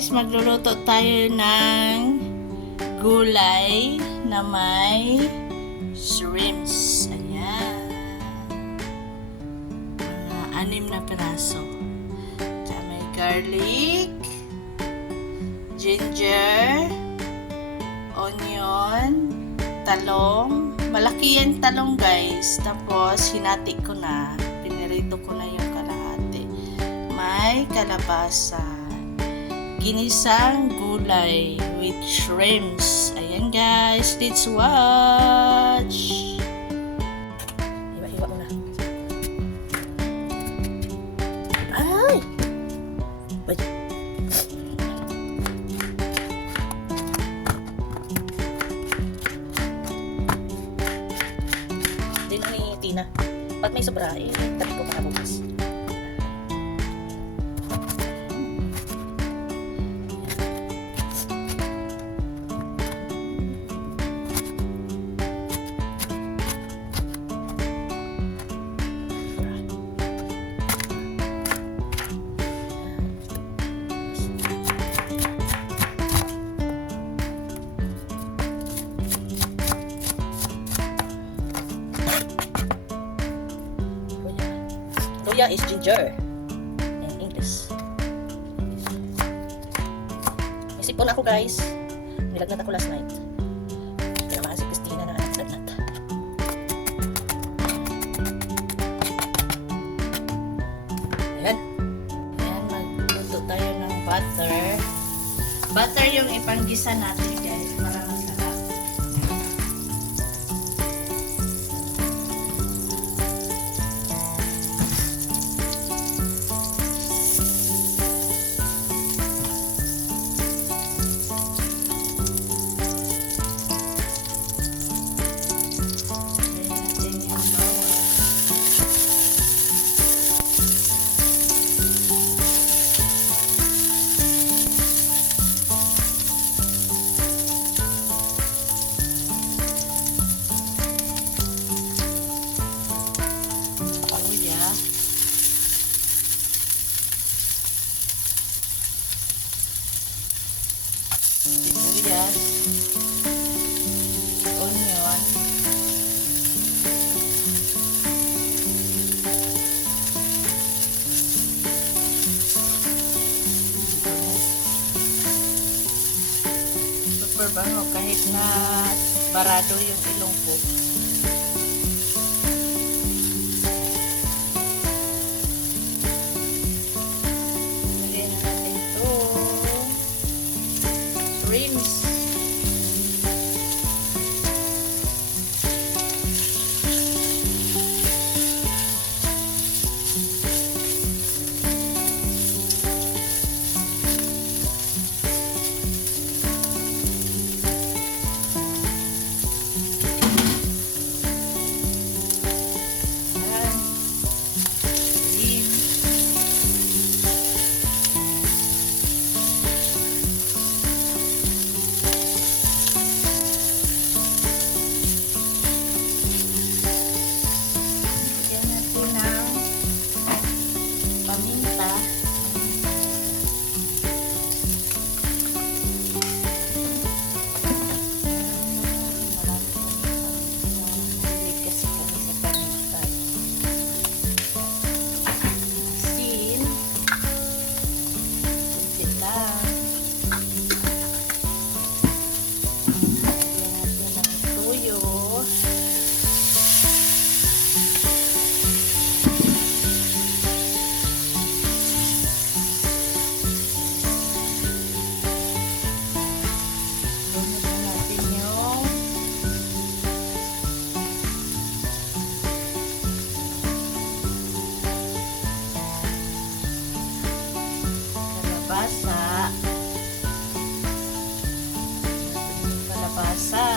guys, magluluto tayo ng gulay na may shrimps. Ayan. Mga 6 na piraso. Tsaka may garlic, ginger, onion, talong. Malaki yan talong guys. Tapos hinati ko na. Pinirito ko na yung kalahati. May kalabasa. Ginisang gulay with shrimps. Ayan guys, let's watch. Hiwa-hiwa muna. Ay! Wait. Hindi na ni Tina. Pag may sobra, tabi ko para bukas. Luya is ginger in English. Isipon ako guys. Nilagnat ako last night. Tinamaan si Christina na naglagnat. Ayan. Ayan, magluto tayo ng butter. Butter yung ipanggisa natin guys para masarap. Sibuyas, onion, super bango kahit na barado yung ilong ko. Lagyan na natin ito. Shrimps. Kalabasa.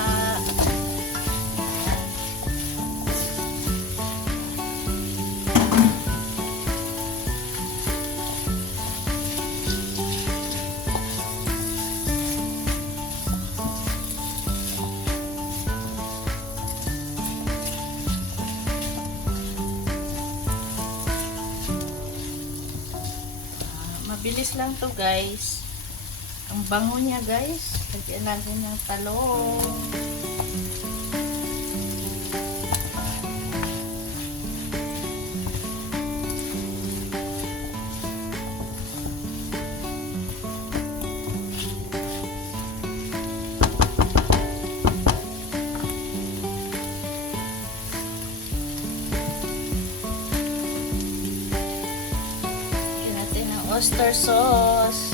Mabilis lang to guys. Ang bango niya guys. Lagyan natin ng talong. Lagyan natin ng oyster sauce.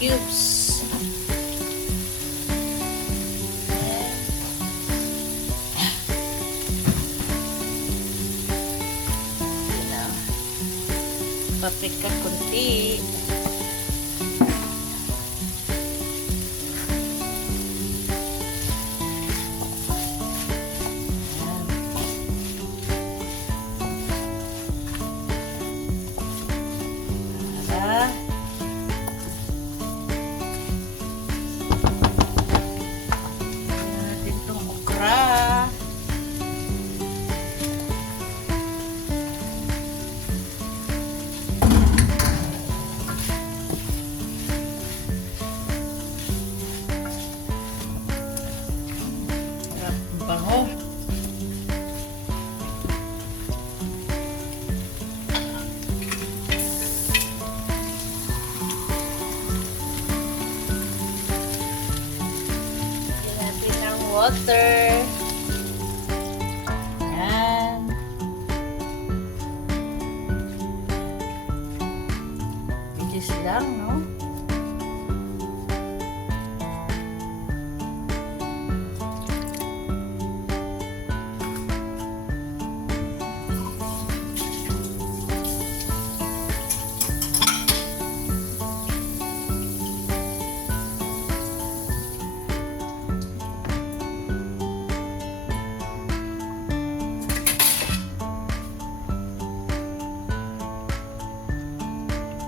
Cubes. Paprika kunti. Bango. Lagyan natin ng water. Yan. Bilis lang, no?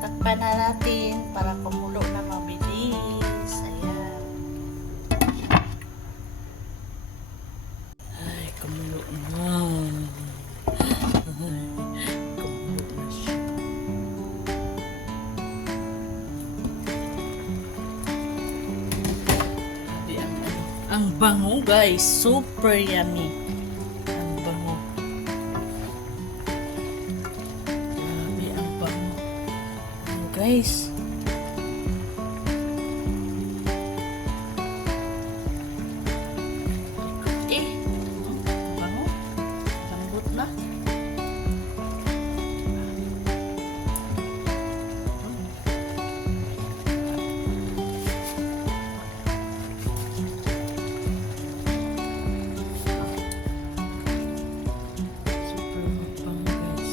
Takpan na natin para kumulo na mabilis. Ayan. Ay, kumulo na. Ay, kumulo na siya. Grabe ang bango guys. Super yummy. Ang bango. Grabe ang bango. Guys. Bango. Lambot na. Super bango guys.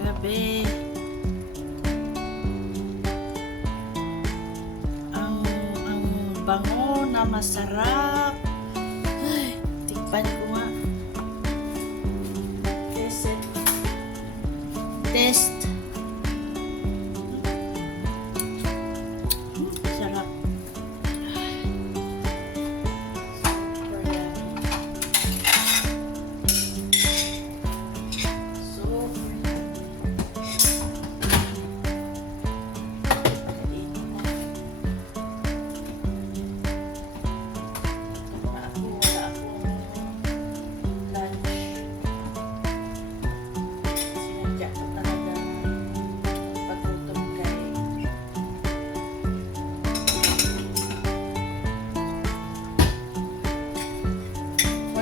Grabe. Ang bango na masarap. Ay, tikpan ko nga. Test. Sarap. Super yummy. Super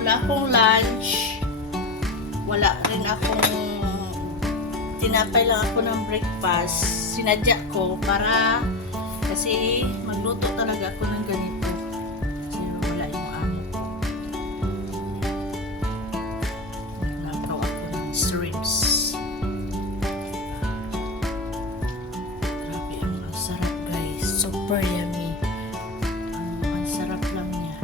wala akong lunch. Wala rin akong tinapay lang ako ng breakfast. Sinadya ko para kasi magluto talaga ako ng ganito. Kasi wala yung amo ko. Nakaw ako ng shrimps. Grabe, ang sarap guys. Super yummy. Ang sarap lang niya.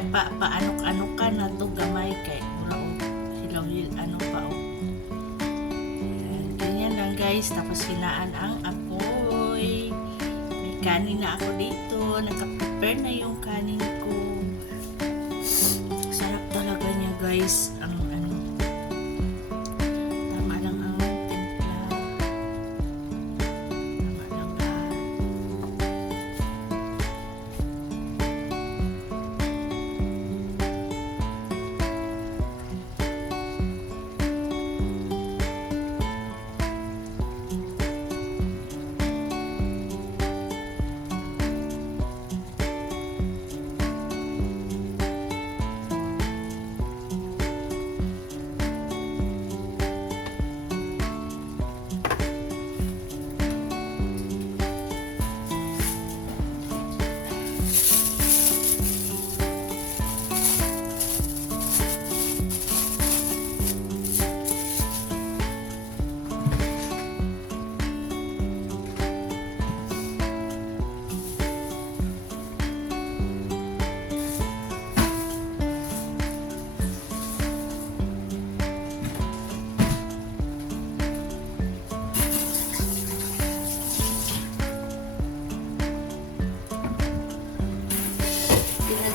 siya paano ka na to gamay kay mula hilaw ano pa o. Ganyan lang guys, tapos hinaan ang apoy. May kanin na ako dito, naka-prepare na yung kanin ko. Sarap talaga niya guys, ang ano. Tama lang ang timpla. Tama lang lahat.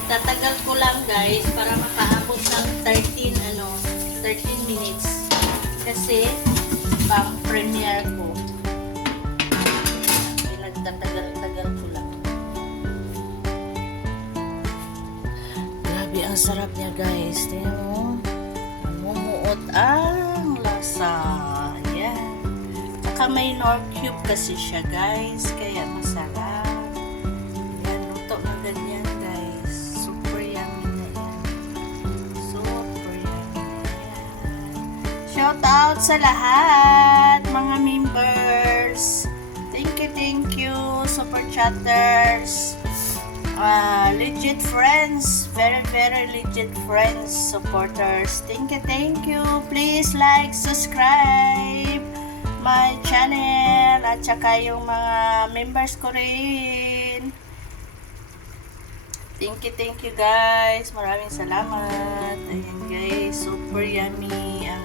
Tatagal ko lang guys para makaabot ng 13 minutes kasi pang premiere ko. Pinagtatagal ko lang. Grabe ang sarap niya guys. Tingnan mo. Namumuot ang lasa. Yan. Saka may nor cube kasi siya guys. Kaya masarap. Yan. Luto na ganyan. Shout out sa lahat mga members. Thank you super chatters. Legit friends, very legit friends, supporters. Thank you. Please like, subscribe my channel at saka yung mga members ko rin. Thank you guys. Maraming salamat. Ayan guys, super yummy ang